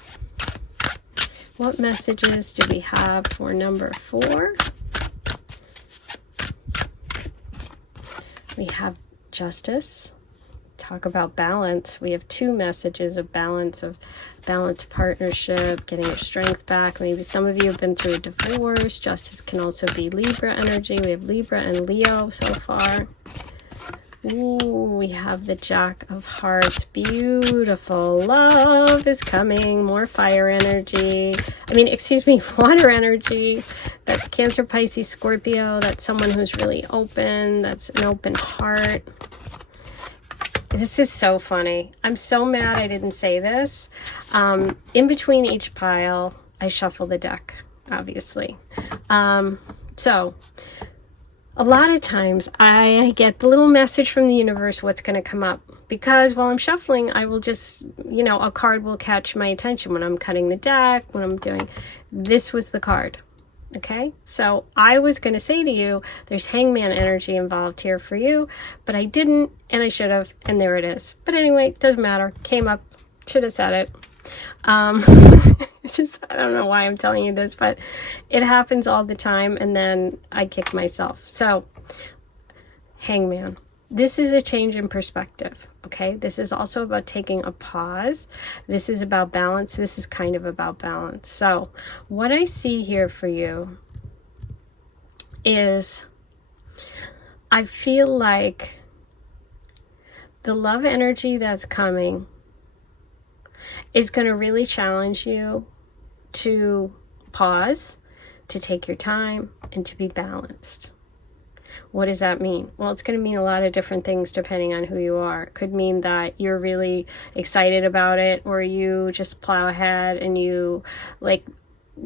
what messages do we have for number 4? We have justice. Talk about balance. We have 2 messages of balance, balanced partnership, getting your strength back. Maybe some of you have been through a divorce. Justice can also be Libra energy. We have Libra and Leo so far. Ooh, we have the Jack of Hearts. Beautiful. Love is coming. More fire energy. Water energy. That's Cancer, Pisces, Scorpio. That's someone who's really open. That's an open heart. This is so funny. I'm so mad I didn't say this. In between each pile, I shuffle the deck, obviously. So a lot of times I get the little message from the universe what's going to come up, because while I'm shuffling, I will just, a card will catch my attention when I'm cutting the deck, when I'm doing, this was the card. Okay, so I was going to say to you, there's hangman energy involved here for you, but I didn't, and I should have, and there it is. But anyway, it doesn't matter. Came up, should have said it. It's just, I don't know why I'm telling you this, but it happens all the time, and then I kick myself. So, hangman. This is a change in perspective, okay? This is also about taking a pause. This is about balance. This is kind of about balance. So, what I see here for you is, I feel like the love energy that's coming is going to really challenge you to pause, to take your time, and to be balanced. What does that mean? Well, it's going to mean a lot of different things depending on who you are. It could mean that you're really excited about it, or you just plow ahead and you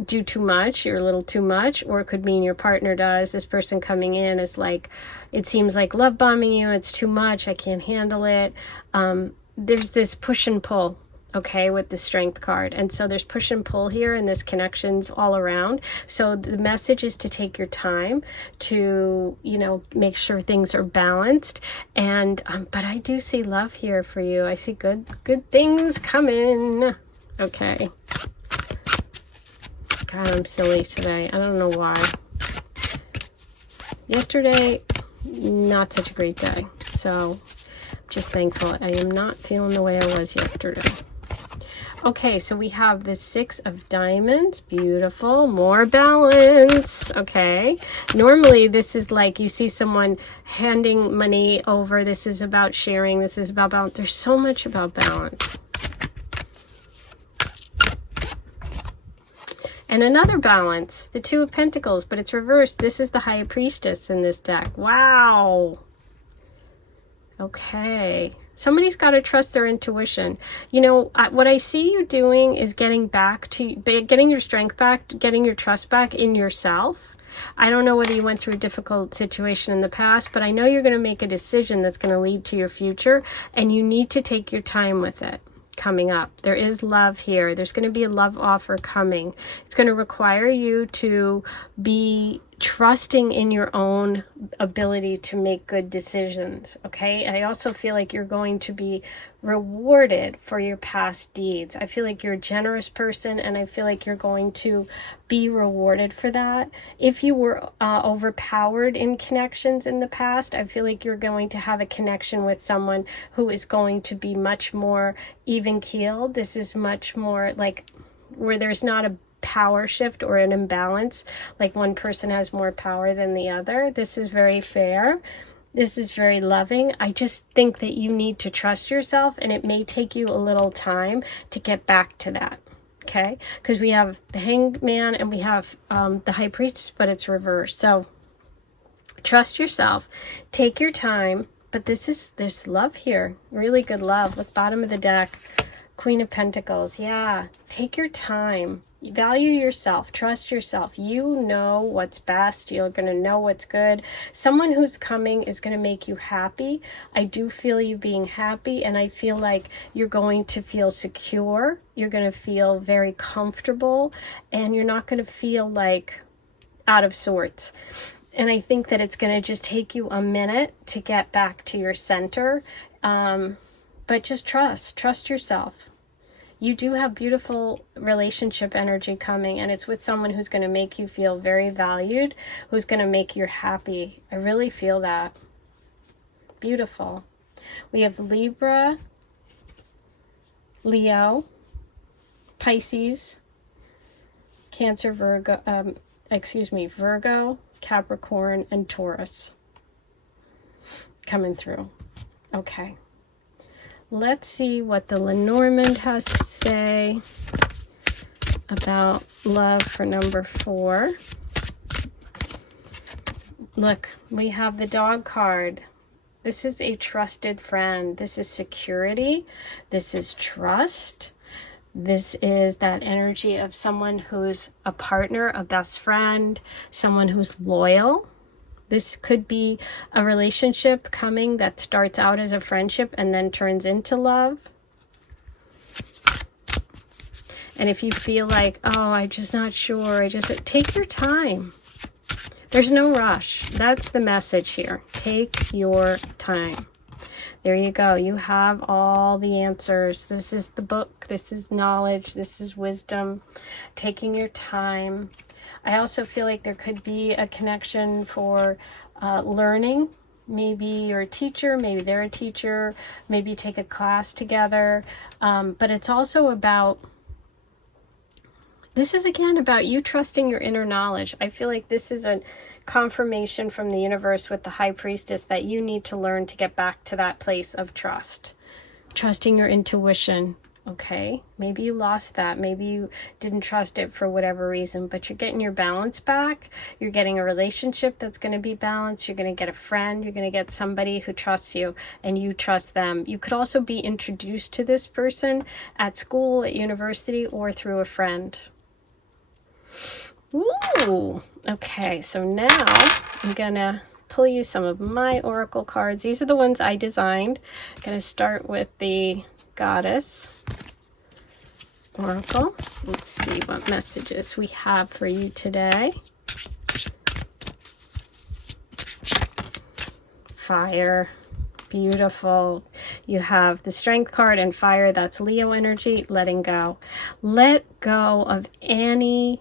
do too much, you're a little too much, or it could mean your partner does. This person coming in is like, it seems like love bombing you, it's too much, I can't handle it. There's this push and pull, okay, with the strength card. And so there's push and pull here, and this connections all around. So the message is to take your time to, make sure things are balanced. And, but I do see love here for you. I see good things coming. Okay. God, I'm silly today. I don't know why. Yesterday, not such a great day. So, just thankful. I am not feeling the way I was yesterday. Okay, so we have the 6 of Diamonds. Beautiful. More balance. Okay. Normally, this is like you see someone handing money over. This is about sharing. This is about balance. There's so much about balance. And another balance, the 2 of Pentacles, but it's reversed. This is the High Priestess in this deck. Wow. Okay. Somebody's got to trust their intuition. You know, what I see you doing is getting your strength back, getting your trust back in yourself. I don't know whether you went through a difficult situation in the past, but I know you're going to make a decision that's going to lead to your future, and you need to take your time with it. Coming up, there is love here. There's going to be a love offer coming. It's going to require you to be trusting in your own ability to make good decisions. Okay, I also feel like you're going to be rewarded for your past deeds. I feel like you're a generous person, and I feel like you're going to be rewarded for that. If you were overpowered in connections in the past, I feel like you're going to have a connection with someone who is going to be much more even keeled. This is much more like where there's not a power shift or an imbalance, like one person has more power than the other. This is very fair. This is very loving. I just think that you need to trust yourself, and it may take you a little time to get back to that. Okay, because we have the Hanged Man and we have the High Priestess, but it's reversed. So trust yourself, take your time. But this love here, really good love. Look, bottom of the deck, Queen of Pentacles. Yeah, take your time. Value yourself, trust yourself. You know what's best. You're going to know what's good. Someone who's coming is going to make you happy. I do feel you being happy, and I feel like you're going to feel secure. You're going to feel very comfortable, and you're not going to feel like out of sorts. And I think that it's going to just take you a minute to get back to your center. But just trust yourself. You do have beautiful relationship energy coming, and it's with someone who's going to make you feel very valued, who's going to make you happy. I really feel that. Beautiful. We have Libra, Leo, Pisces, Cancer, Virgo, Capricorn, and Taurus coming through. Okay. Let's see what the Lenormand has to say about love for number 4. Look, we have the Dog card. This is a trusted friend. This is security. This is trust. This is that energy of someone who's a partner, a best friend, someone who's loyal. This could be a relationship coming that starts out as a friendship and then turns into love. And if you feel like, oh, I'm just not sure, take your time. There's no rush. That's the message here. Take your time. There you go. You have all the answers. This is the book. This is knowledge. This is wisdom. Taking your time. I also feel like there could be a connection for learning. Maybe you're a teacher, maybe they're a teacher, maybe you take a class together. But it's also about, this is again about you trusting your inner knowledge. I feel like this is a confirmation from the universe with the High Priestess that you need to learn to get back to that place of trust. Trusting your intuition. Okay, maybe you lost that. Maybe you didn't trust it for whatever reason, but you're getting your balance back. You're getting a relationship that's going to be balanced. You're going to get a friend. You're going to get somebody who trusts you and you trust them. You could also be introduced to this person at school, at university, or through a friend. Ooh, okay, so now I'm going to pull you some of my oracle cards. These are the ones I designed. I'm going to start with the Goddess Oracle. Let's see what messages we have for you today. Fire. Beautiful. You have the Strength card and Fire. That's Leo energy, letting go. Let go of any...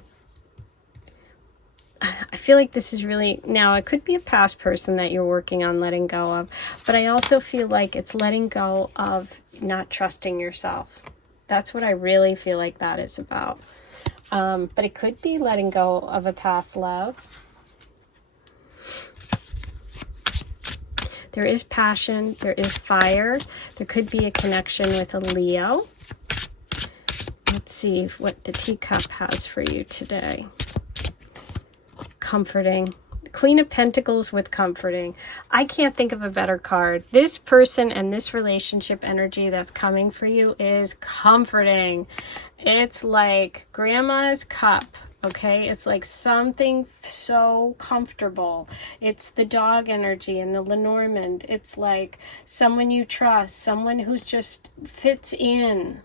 I feel like this is really... Now, it could be a past person that you're working on letting go of, but I also feel like it's letting go of not trusting yourself. That's what I really feel like that is about. But it could be letting go of a past love. There is passion. There is fire. There could be a connection with a Leo. Let's see what the teacup has for you today. Comforting. Queen of Pentacles with comforting. I can't think of a better card. This person and this relationship energy that's coming for you is comforting. It's like grandma's cup. Okay, it's like something so comfortable. It's the dog energy and the Lenormand. It's like someone you trust, someone who's just fits in.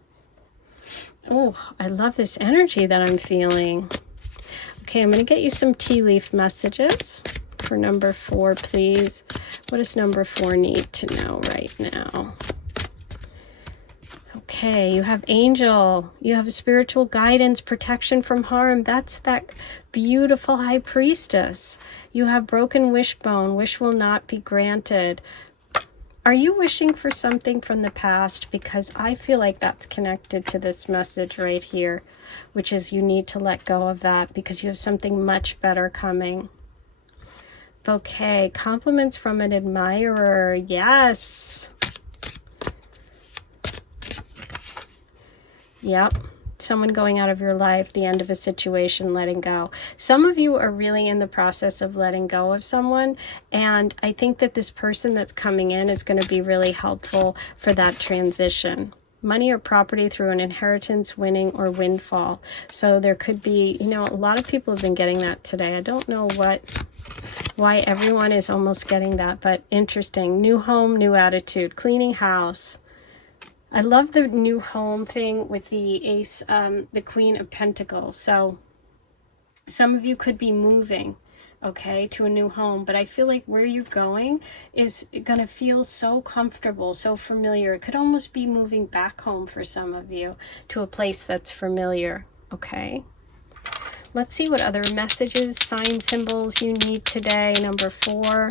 Oh, I love this energy that I'm feeling. Okay, I'm going to get you some tea leaf messages for number 4, please. What does number 4 need to know right now? Okay, you have angel, you have spiritual guidance, protection from harm. That's that beautiful high priestess. You have broken wishbone, wish will not be granted. Are you wishing for something from the past? Because I feel like that's connected to this message right here, which is you need to let go of that because you have something much better coming. Bouquet, compliments from an admirer. Yes. Yep. Someone going out of your life, the end of a situation, letting go. Some of you are really in the process of letting go of someone, and I think that this person that's coming in is going to be really helpful for that transition. Money or property through an inheritance, winning, or windfall. So there could be, you know, a lot of people have been getting that today. I don't know why everyone is almost getting that, but interesting. New home, new attitude, cleaning house. I love the new home thing with the ace, the Queen of Pentacles. So some of you could be moving, okay, to a new home, but I feel like where you're going is going to feel so comfortable, so familiar. It could almost be moving back home for some of you to a place that's familiar, okay? Let's see what other messages, sign symbols you need today. Number 4.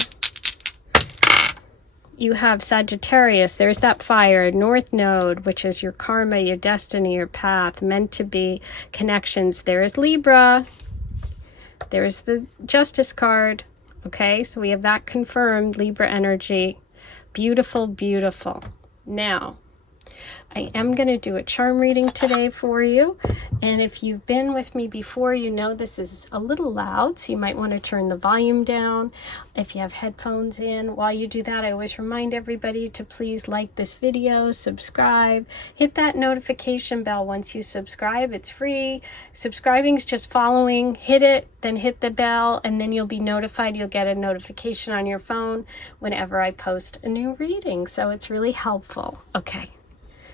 You have Sagittarius, there's that fire, North Node, which is your karma, your destiny, your path, meant to be connections. There's Libra, there's the Justice card, okay? So we have that confirmed, Libra energy. Beautiful, beautiful. Now, I am going to do a charm reading today for you. And if you've been with me before, you know this is a little loud, so you might want to turn the volume down if you have headphones in. While you do that, I always remind everybody to please like this video, subscribe, hit that notification bell once you subscribe. It's free. Subscribing is just following. Hit it, then hit the bell, and then you'll be notified. You'll get a notification on your phone whenever I post a new reading. So it's really helpful. Okay.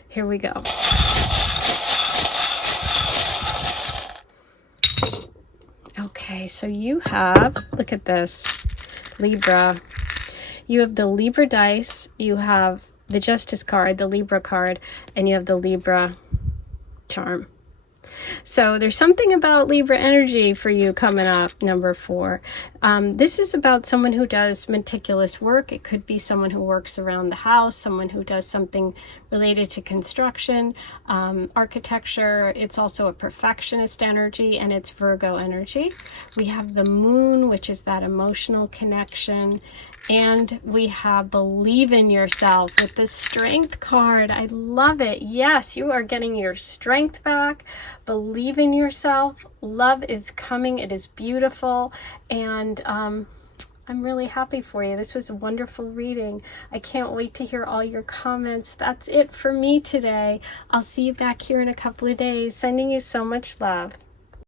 Here we go. Okay, so you have, look at this, Libra. You have the Libra dice, you have the Justice card, the Libra card, and you have the Libra charm. So there's something about Libra energy for you coming up, number 4. This is about someone who does meticulous work. It could be someone who works around the house, someone who does something related to construction, architecture. It's also a perfectionist energy, and it's Virgo energy. We have the moon, which is that emotional connection. And we have believe in yourself with the Strength card. I love it. Yes, you are getting your strength back. Believe in yourself. Love is coming. It is beautiful. And I'm really happy for you. This was a wonderful reading. I can't wait to hear all your comments. That's it for me today. I'll see you back here in a couple of days. Sending you so much love.